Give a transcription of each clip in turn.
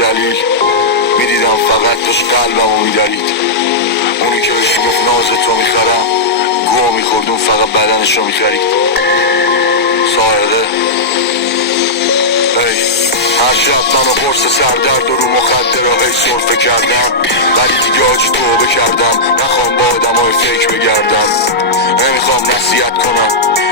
دلیل میدیدم فقط داشت قلبمو میدرید. اونی که بهش گفت ناز تو میخرم گوه میخوردون فقط بدنشو میخرید. سارقه هر شب منو قرص سردرد و رو مخدر هی سرفه کردم، ولی دیگه آجی توبه کردم. نخوام با آدمای فیک بگردم، نمیخوام نصیحت کنم،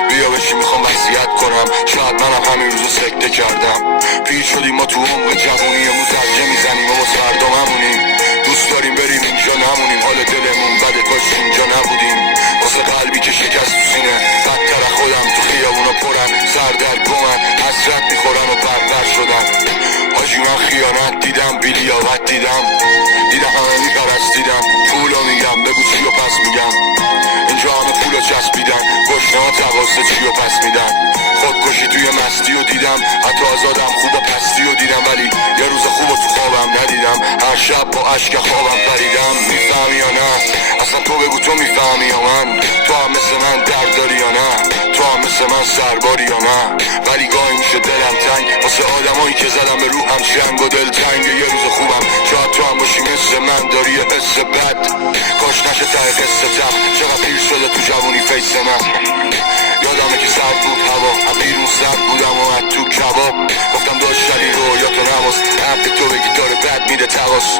بیا بشی میخوام وصیت کنم. شاید منم همین روزو سکته کردم. پیر شدیم ما تو عمق جوونی، امروز درجه میزنیم و با سردام همونیم. دوست داریم بریم اینجا نمونیم، حال دلمون بده کاش اینجا نبودیم. واسه قلبی که شکست تو سینه، بدتر خودم تو خیابونا پرن، سردرگمن حسرت میخورن و بربر شدن. حاجی من خیانت دیدم، بیلیاقت دیدم همه میپرستیدم. پولو میگم بگو چیو پس میگم، اینجا همه پولو چسبیدن، گشنه ها تقاصه چیو پس میدن. خودکشی توی مستی رو دیدم، حتی آزادم خوب و پستی رو دیدم، ولی یه روز خوب تو خوابم ندیدم. هر شب با عشق خوابم پریدم. میفهمی یا نه؟ اصلا تو بگو تو میفهمی یا من؟ تو هم مثل من درد داری یا نه؟ تو هم مثل من سرباری یا نه؟ ولی گاهی میشه دلم تنگ واسه آدمایی که زدم به روحم شنگ و دل تنگ. یه روز خوبم شاید تو هم باشی مثل من، داری یه حس بد، کاش نشه ته قصه تب. چقدر پیر شده تو جوونی فیس من. یادمه که سرد بود هوا، از بیرون سرد بودم و از تو کباب. گفتم داشت شلی رو یا تو نماز، حق تو به گیتار بد میده تقاس.